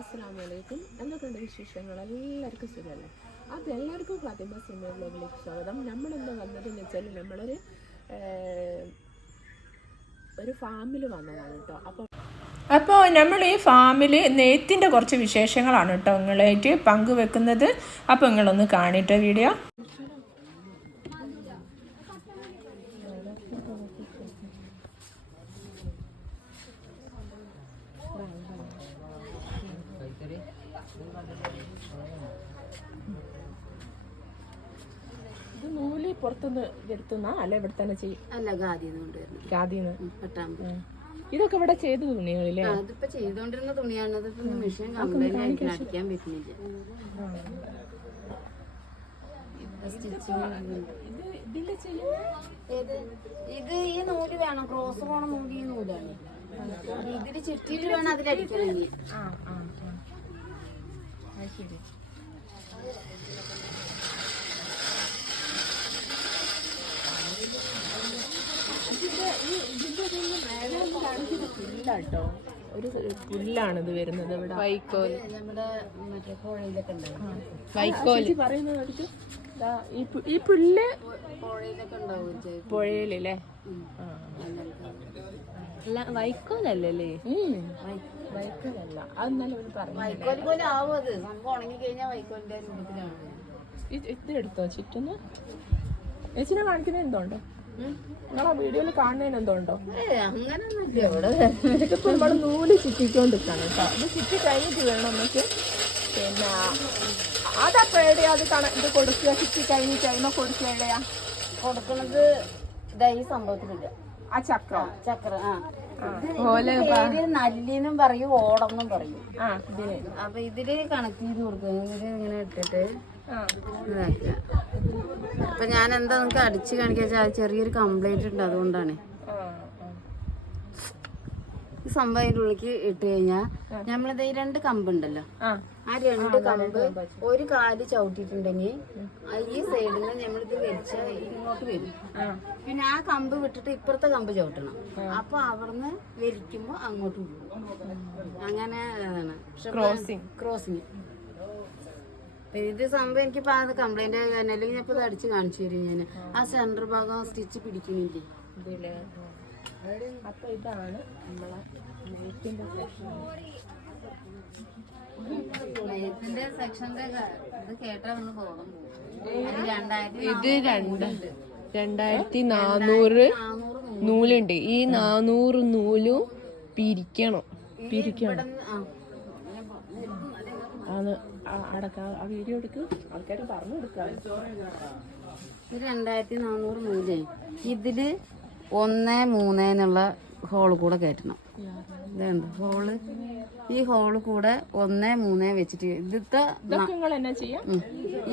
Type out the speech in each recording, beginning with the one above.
അസ്സലാമലൈക്കും. എന്തൊക്കെയുണ്ട് വിശേഷങ്ങൾ? എല്ലാവർക്കും സുഖമല്ലേ? അപ്പോൾ എല്ലാവർക്കും ഫാത്തിമ സിനിമ വ്ലോഗിലേക്ക് സ്വാഗതം. നമ്മളെന്താ വന്നതെന്ന് വെച്ചാൽ നമ്മളൊരു ഫാമിൽ വന്നതാണ് കേട്ടോ. അപ്പോൾ നമ്മൾ ഈ ഫാമിൽ നെയ്ത്തിൻ്റെ കുറച്ച് വിശേഷങ്ങളാണ് കേട്ടോ നിങ്ങളായിട്ട് പങ്കുവെക്കുന്നത്. അപ്പോൾ നിങ്ങളൊന്ന് കാണിട്ടോ വീഡിയോ. ഇത് നൂല് പുറത്തുനിന്ന് വരുത്തുന്ന അല്ല ഇവിടെ തന്നെ ചെയ്യും? അല്ല, ഗാദിന്ന്. ഇതൊക്കെ ഇവിടെ ചെയ്ത തുണികളില്ലേ? അതിപ്പോ ചെയ്തോണ്ടിരുന്ന തുണിയാണ്. മെഷീൻ കംപ്ലൈന്റ് ആയിട്ട് അടിക്കാൻ പറ്റുന്നില്ല. ഇത് ഈ നൂല് വേണം, ക്രോസ് പോണ നൂല് ഈ നൂലാണ്. ഇതില് ചുറ്റിട്ട് വേണം അതിലടിക്കണമെങ്കിൽ. പുല്ലാട്ടോ, ഒരു പുല്ലാണിത് വരുന്നത്. ഇവിടെ വൈക്കോൽ നമ്മുടെ മറ്റേ പുഴയിലൊക്കെ വൈക്കോൽ പറയുന്നത്. ഈ പുല്ല് പുഴയിലൊക്കെ ഉണ്ടാവും. പുഴയിലല്ലേ? വൈക്കോലല്ലേ? വൈക്കോലല്ല, അതെന്നാലും ഒരു പറഞ്ഞു. വൈക്കോൽ പോലെ ആവും അത്. സംഭവം ഉണങ്ങി കഴിഞ്ഞാൽ വൈക്കോലിന്റെ രൂപത്തിലാണ്. ഇത് എടുത്തോ ചുറ്റുന്ന്? ചേച്ചിനെ കാണിക്കുന്നത് എന്തുണ്ടോ? നിങ്ങളാ വീഡിയോയിൽ കാണുന്നതിന് എന്തുണ്ടോ? ഇതിപ്പോ നമ്മള് നൂല് ചുറ്റിക്കൊണ്ടിരിക്കാണ് കേട്ടോ. ഇത് ചുറ്റി കഴിഞ്ഞിട്ട് വേണം നമുക്ക്. പിന്നെ അതപ്പോ എവിടെയാ അത് ഇത് കൊടുക്കുക? ചുറ്റി കഴിഞ്ഞിട്ട് അതിനെ കൊടുക്കുക എവിടെയാ കൊടുക്കണത്? ഈ സംഭവത്തിലില്ല. ആ ചക്രം. നല്ലിന്നും പറയും, ഓടന്നും പറയും. ഇതിന് അപ്പൊ ഇതില് കണക്ട് ചെയ്ത് കൊടുക്കുക. ഇതില് ഇങ്ങനെ ഇട്ടിട്ട് അപ്പൊ ഞാൻ എന്താ നിങ്ങൾക്ക് അടിച്ചു കാണിക്കാ, ചെറിയൊരു കംപ്ലൈന്റ് ഉണ്ട്, അതുകൊണ്ടാണ്. ഈ സംഭവം അതിന്റെ ഉള്ളിലേക്ക് ഇട്ട് കഴിഞ്ഞാൽ നമ്മളിത് ഈ 2 കമ്പുണ്ടല്ലോ, ആ 2 കമ്പ് ഒരു കാല് ചവിട്ടിട്ടുണ്ടെങ്കിൽ ഈ സൈഡിൽ നിന്ന് നമ്മളിത് വലിച്ച ഇങ്ങോട്ട് വരും. പിന്നെ ആ കമ്പ് വിട്ടിട്ട് ഇപ്പുറത്തെ കമ്പ് ചവിട്ടണം. അപ്പൊ അവിടുന്ന് വലിക്കുമ്പോ അങ്ങോട്ട് പോകും. അങ്ങനെ ക്രോസിങ്. ഇത് സംഭവം എനിക്കിപ്പോ അത് കംപ്ലൈന്റ് ആയ കാരണം, അല്ലെങ്കിൽ ഞാൻ ഇപ്പൊ ഇത് അടിച്ച് കാണിച്ചു തരും. ഞാൻ ആ സെന്റർ ഭാഗം സ്റ്റിച്ച് പിടിക്കുന്നില്ലേ ഇതില്. അപ്പൊ ഇതാണ് നമ്മളെ നെയ്ത്തിന്റെ സെക്ഷൻ. നെയ്ത്തിന്റെ സെക്ഷന്റെ ഇത് കേട്ടാ ഒന്ന് ബോധം പോകും. ഇത് 2400 നൂലുണ്ട്. ഈ 400 നൂലും പിരിക്കണം. അത് അടക്കാം. ആ വീഡിയോ എടുക്ക്, ആൾക്കാർ പറഞ്ഞു കൊടുക്കാം. ഇത് 2400 നൂലേ. ഇതില് 1-3 എന്നുള്ള ഹോള് കൂടെ കയറ്റണം. ഇതുണ്ട് ഹോള്. ഈ ഹോള് കൂടെ 1-3 വെച്ചിട്ട് ഇതിലത്തെ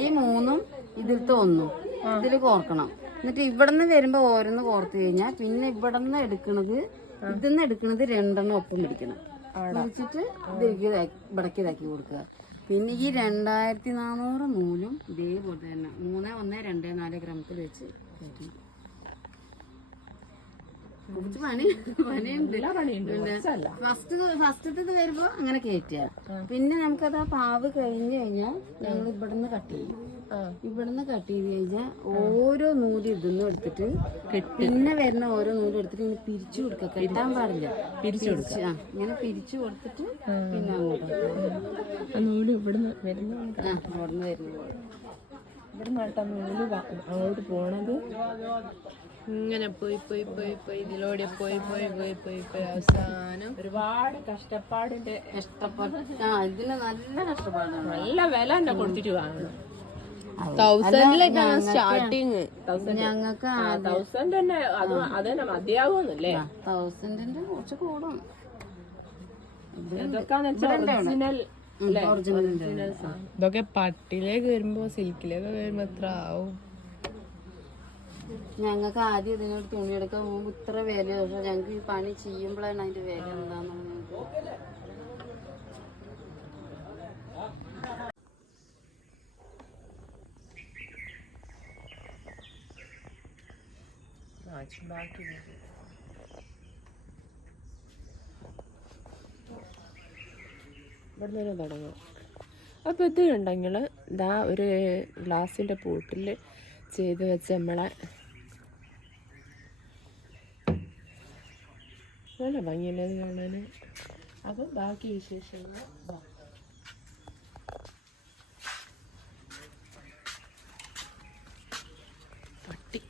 ഈ 3ഉം ഇതിലത്തെ 1ഉം ഇതില് കോർക്കണം. എന്നിട്ട് ഇവിടുന്ന് വരുമ്പോ ഓരോന്ന് കോർത്ത് കഴിഞ്ഞാൽ പിന്നെ ഇവിടുന്ന് എടുക്കണത്, ഇതിന്ന് എടുക്കണത് 2 ഒപ്പം പിടിക്കണം. പിടിച്ചിട്ട് ഇവിടേക്ക് ഇതാക്കി കൊടുക്കുക. പിന്നെ ഈ 2400 നൂലും ഇതേപോലെ തന്നെ 3-1-2-4 ഗ്രാമത്തിൽ വെച്ച് കയറ്റണം. കുറച്ച് പണിയുണ്ട്. ഫസ്റ്റത്തത് വരുമ്പോ അങ്ങനെ കയറ്റുക. പിന്നെ നമുക്കത് ആ പാവ് കഴിഞ്ഞ് കഴിഞ്ഞാൽ ഞങ്ങൾ ഇവിടുന്ന് കട്ട് ചെയ്യും. ഇവിടുന്ന് കട്ട് ചെയ്ത് കഴിഞ്ഞാൽ ഓരോ നൂല് ഇതൊന്നും എടുത്തിട്ട് പിന്നെ വരുന്ന ഓരോ നൂലും എടുത്തിട്ട് ഇങ്ങനെ പിരിച്ചു കൊടുക്കുക. കെട്ടാൻ പാടില്ല, ഇങ്ങനെ പിരിച്ചു കൊടുത്തിട്ട് പിന്നെ അങ്ങോട്ട് നൂല് ഇവിടുന്ന് വരുന്ന ഇവിടുന്ന് അങ്ങോട്ട് പോണത്. ഇങ്ങനെ പോയി ഇതിലൂടെ പോയി അവസാനം ഒരുപാട് കഷ്ടപ്പാടിന്റെ ഇതിന് നല്ല കഷ്ടപ്പാടാണ്. നല്ല വില തന്നെ കൊടുത്തിട്ട് വാങ്ങണം. 1000 സ്റ്റാർട്ടിങ്. ഞങ്ങൾക്ക് 1000 തന്നെ. അത് തന്നെ മതിയാവുന്നല്ലേ? 1000 കുറച്ച് കൂടും. ഇതൊക്കെ പട്ടിലേക്ക് വരുമ്പോ സിൽക്കിലേക്ക് വരുമ്പോ എത്ര ആവും? ഞങ്ങൾക്ക് ആദ്യം ഇതിനൊരു തുണി എടുക്കാൻ പോകുമ്പോൾ ഇത്ര വില. പക്ഷെ ഞങ്ങൾക്ക് ഈ പണി ചെയ്യുമ്പോഴാണ് അതിന്റെ വില എന്താണെന്ന്. ഇവിടെ നിന്ന് തുടങ്ങാം. അപ്പോൾ ഇത് കണ്ടെങ്കിൽ ഇതാ ഒരു ഗ്ലാസിൻ്റെ പൂട്ടിൽ ചെയ്ത് വെച്ച് നമ്മളെ നല്ല ഭംഗിയല്ലേ അത് കാണാൻ. അപ്പം ബാക്കി വിശേഷങ്ങൾ പട്ടി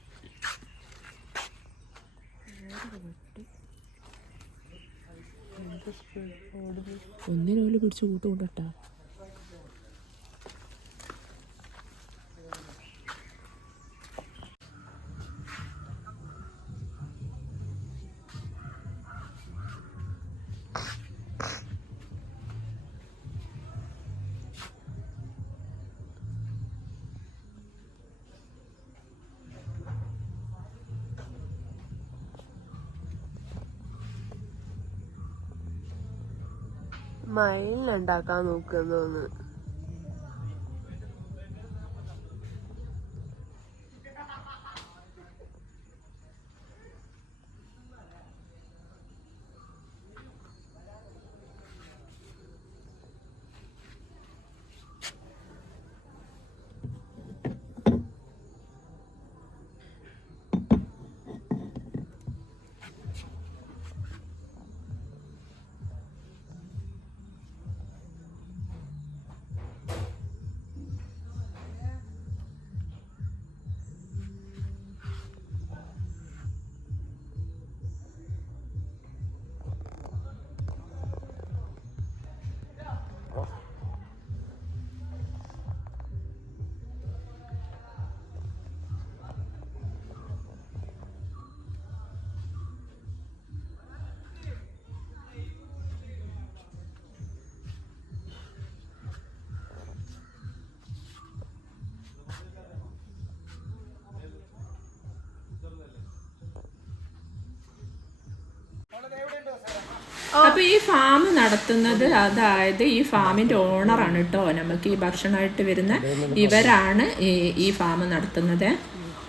ഒന്നിനോല് പിടിച്ച് കൂട്ടുകൊണ്ടട്ടാ. മയിലുണ്ടാക്കാൻ നോക്കുന്നോന്ന്. അപ്പോൾ ഈ ഫാം നടത്തുന്നത്, അതായത് ഈ ഫാമിൻ്റെ ഓണറാണ് കേട്ടോ നമുക്ക് ഈ ഭക്ഷണമായിട്ട് വരുന്ന ഇവരാണ് ഈ ഫാം നടത്തുന്നത്.